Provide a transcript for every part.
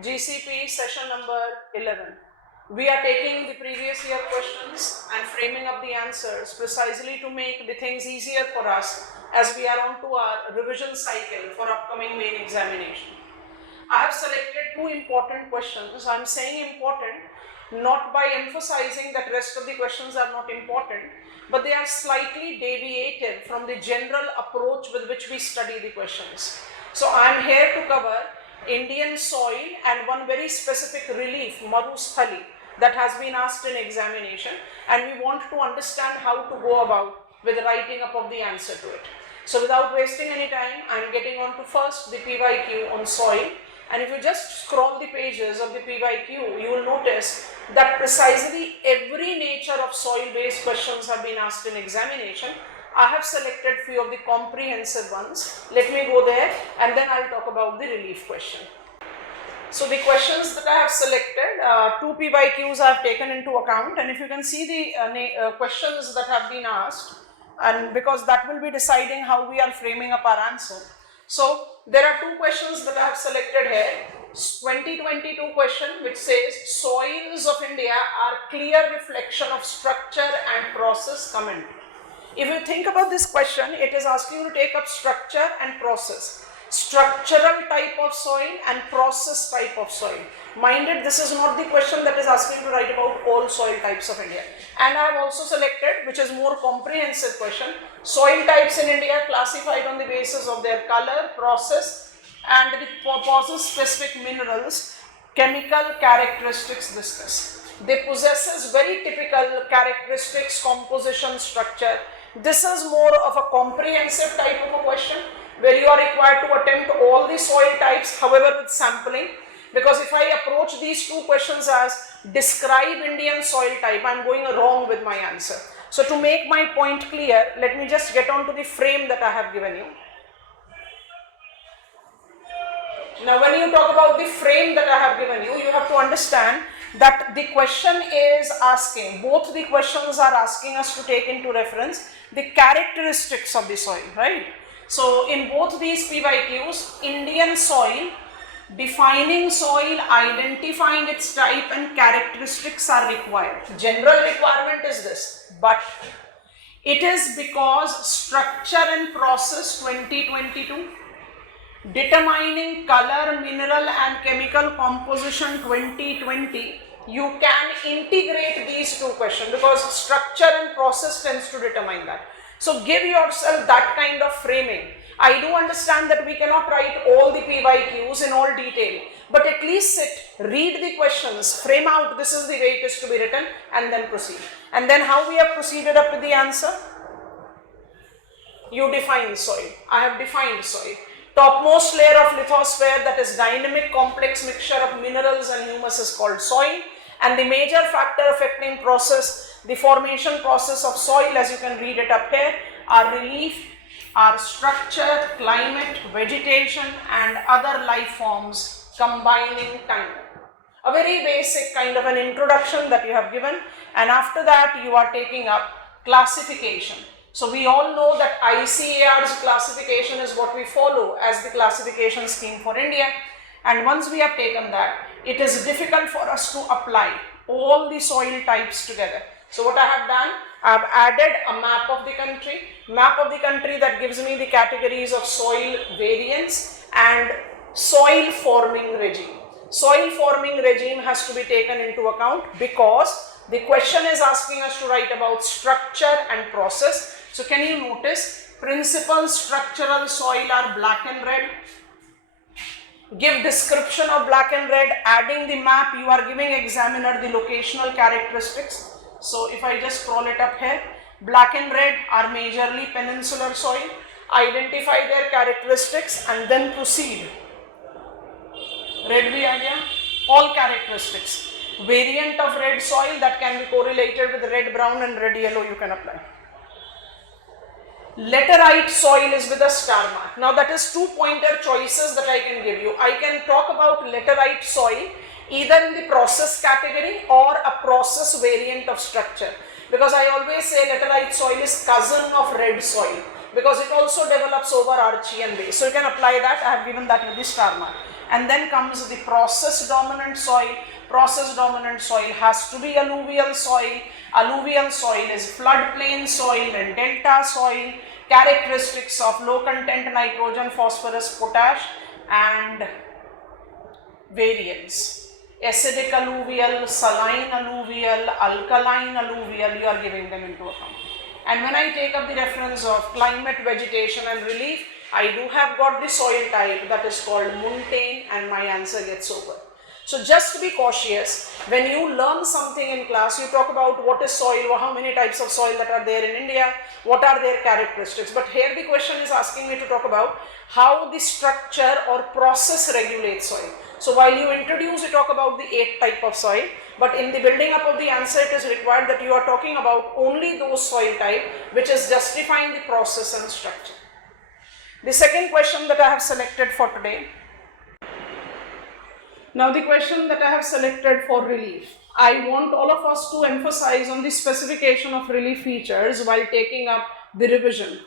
GCP session number 11. We are taking the previous year questions and framing up the answers precisely to make the things easier for us as we are on to our revision cycle for upcoming main examination. I have selected two important questions. I am saying important not by emphasizing that rest of the questions are not important, but they are slightly deviated from the general approach with which we study the questions. So I am here to cover Indian soil and one very specific relief, Marusthali, that has been asked in examination, and we want to understand how to go about with the writing up of the answer to it. So without wasting any time, I am getting on to first the PYQ on soil. And if you just scroll the pages of the PYQ, you will notice that precisely every nature of soil-based questions have been asked in examination. I have selected few of the comprehensive ones. Let me go there and then I will talk about the relief question. So the questions that I have selected, two PYQs I have taken into account, and if you can see the questions that have been asked, and because that will be deciding how we are framing up our answer. So there are two questions that I have selected here. 2022 question which says soils of India are clear reflection of structure and process. Comment. If you think about this question, it is asking you to take up structure and process. Structural type of soil and process type of soil. Minded, this is not the question that is asking to write about all soil types of India. And I have also selected, which is more comprehensive question, soil types in India classified on the basis of their color, process and the possess specific minerals, chemical characteristics discussed. They possesses very typical characteristics, composition, structure. This is more of a comprehensive type of a question where you are required to attempt all the soil types, however with sampling, because if I approach these two questions as describe Indian soil type, I am going wrong with my answer. So to make my point clear, let me just get on to the frame that I have given you. Now when you talk about the frame that I have given you, you have to understand that the question is asking, both the questions are asking us to take into reference the characteristics of the soil, right? So in both these PYQs, Indian soil, defining soil, identifying its type and characteristics are required. General requirement is this, but it is because structure and process 2022, determining color, mineral and chemical composition 2020, you can integrate these two questions because structure and process tends to determine that. So give yourself that kind of framing. I do understand that we cannot write all the PYQs in all detail, but at least sit, read the questions, frame out this is the way it is to be written and then proceed. And then how we have proceeded up with the answer? You define soil. I have defined soil. Topmost layer of lithosphere, that is dynamic complex mixture of minerals and humus, is called soil, and the major factor affecting process, the formation process of soil, as you can read it up here, are relief, are structure, climate, vegetation and other life forms combining time. A very basic kind of an introduction that you have given, and after that you are taking up classification. So we all know that ICAR's classification is what we follow as the classification scheme for India, and once we have taken that, it is difficult for us to apply all the soil types together. So what I have done, I have added a map of the country that gives me the categories of soil variance and soil forming regime. Soil forming regime has to be taken into account because the question is asking us to write about structure and process. So can you notice principal structural soil are black and red. Give description of black and red, adding the map, you are giving examiner the locational characteristics. So if I just scroll it up here, black and red are majorly peninsular soil, identify their characteristics and then proceed. Red bhi aa gaya, all characteristics. Variant of red soil that can be correlated with red brown and red yellow you can apply. Laterite soil is with a star mark. Now that is two pointer choices that I can give you. I can talk about laterite soil either in the process category or a process variant of structure, because I always say laterite soil is cousin of red soil because it also develops over Archean base. So you can apply that. I have given that with the star mark. And then comes the process dominant soil. Process dominant soil has to be alluvial soil. Alluvial soil is floodplain soil and delta soil. Characteristics of low content nitrogen, phosphorus, potash, and variance. Acidic alluvial, saline alluvial, alkaline alluvial, you are giving them into account. And when I take up the reference of climate, vegetation and relief, I do have got the soil type that is called montane, and my answer gets over. So just be cautious. When you learn something in class, you talk about what is soil, how many types of soil that are there in India, what are their characteristics. But here the question is asking me to talk about how the structure or process regulates soil. So while you introduce, you talk about the 8 type of soil, but in the building up of the answer, it is required that you are talking about only those soil type which is justifying the process and structure. The second question that I have selected for today. Now the question that I have selected for relief. I want all of us to emphasize on the specification of relief features while taking up the revision.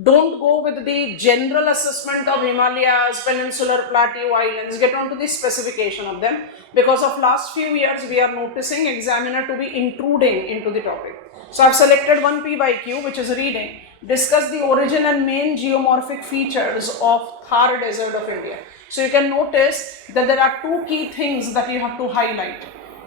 Don't go with the general assessment of Himalayas, peninsular plateau islands, get on to the specification of them. Because of last few years, we are noticing examiner to be intruding into the topic. So I have selected 1P by Q, which is reading. Discuss the origin and main geomorphic features of Thar Desert of India. So you can notice that there are 2 key things that you have to highlight.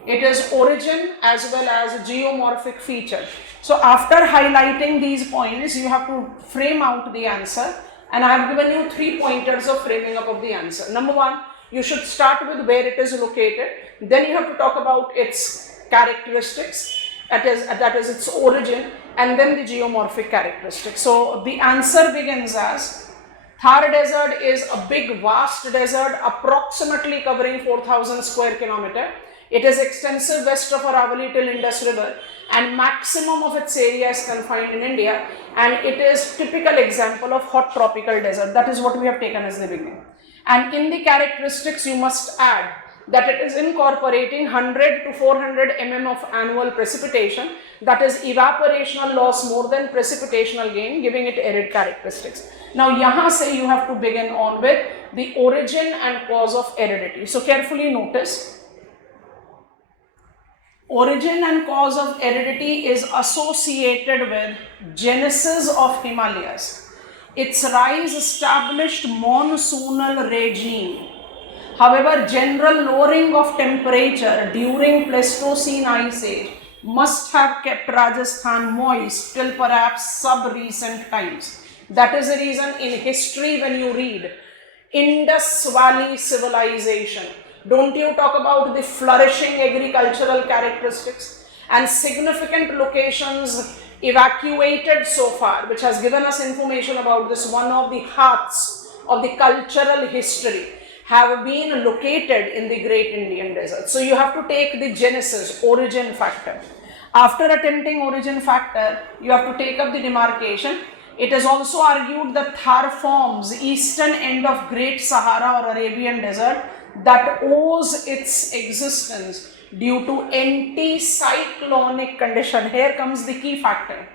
It is origin as well as geomorphic feature. So after highlighting these points, you have to frame out the answer, and I have given you 3 pointers of framing up of the answer. Number 1, you should start with where it is located. Then you have to talk about its characteristics, that is its origin, and then the geomorphic characteristics. So the answer begins as Thar Desert is a big vast desert approximately covering 4,000 square kilometer. It is extensive west of Aravalli till Indus River, and maximum of its area is confined in India, and it is typical example of hot tropical desert. That is what we have taken as the beginning. And in the characteristics you must add that it is incorporating 100 to 400 mm of annual precipitation, that is evaporational loss more than precipitational gain, giving it arid characteristics. Now yahan se you have to begin on with the origin and cause of aridity. So carefully notice, origin and cause of aridity is associated with genesis of Himalayas. Its rise established monsoonal regime. However, general lowering of temperature during Pleistocene Ice Age must have kept Rajasthan moist till perhaps sub-recent times. That is the reason in history when you read Indus Valley Civilization, don't you talk about the flourishing agricultural characteristics and significant locations evacuated so far, which has given us information about this. One of the hearts of the cultural history have been located in the Great Indian Desert. So you have to take the genesis, origin factor. After attempting origin factor, you have to take up the demarcation. It is also argued that Thar forms eastern end of Great Sahara or Arabian Desert that owes its existence due to anticyclonic condition. Here comes the key factor.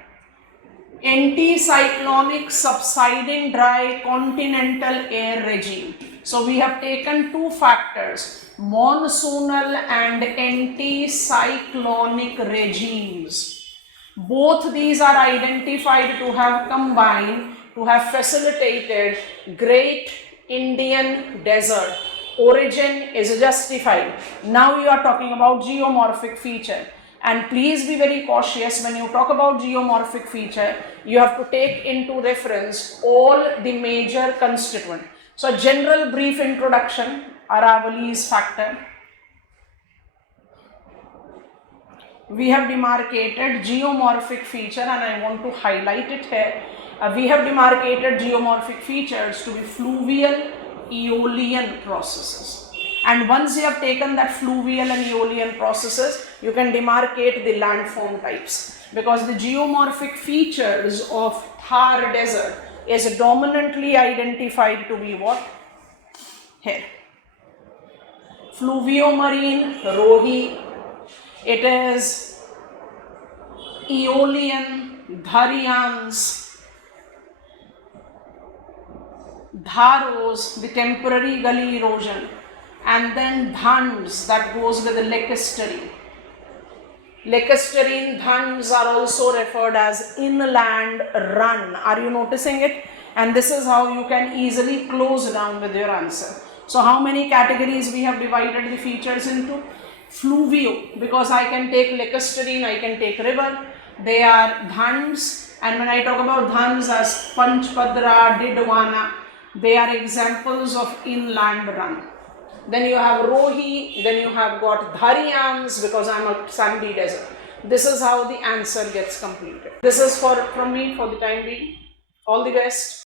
Anticyclonic subsiding dry continental air regime. So we have taken 2 factors, monsoonal and anticyclonic regimes. Both these are identified to have combined to have facilitated Great Indian Desert. Origin is justified. Now you are talking about geomorphic feature. And please be very cautious when you talk about geomorphic feature, you have to take into reference all the major constituents. So general brief introduction, Aravalli's factor. We have demarcated geomorphic feature, and I want to highlight it here. We have demarcated geomorphic features to be fluvial aeolian processes. And once you have taken that fluvial and aeolian processes, you can demarcate the landform types, because the geomorphic features of Thar Desert is dominantly identified to be what? Here. Fluviomarine, Rohi. It is aeolian, Dharyans, Dharos, the temporary gully erosion, and then dhans, that goes with the Leicesteri. Leicesteri dhans are also referred as inland run. Are you noticing it? And this is how you can easily close down with your answer. So how many categories we have divided the features into? Fluvio, because I can take Leicesteri, I can take river. They are dhans, and when I talk about dhans as Panchpadra, Didwana, they are examples of inland run. Then you have Rohi, then you have got Dhariyans, because I am a sandy desert. This is how the answer gets completed. This is from me for the time being. All the best.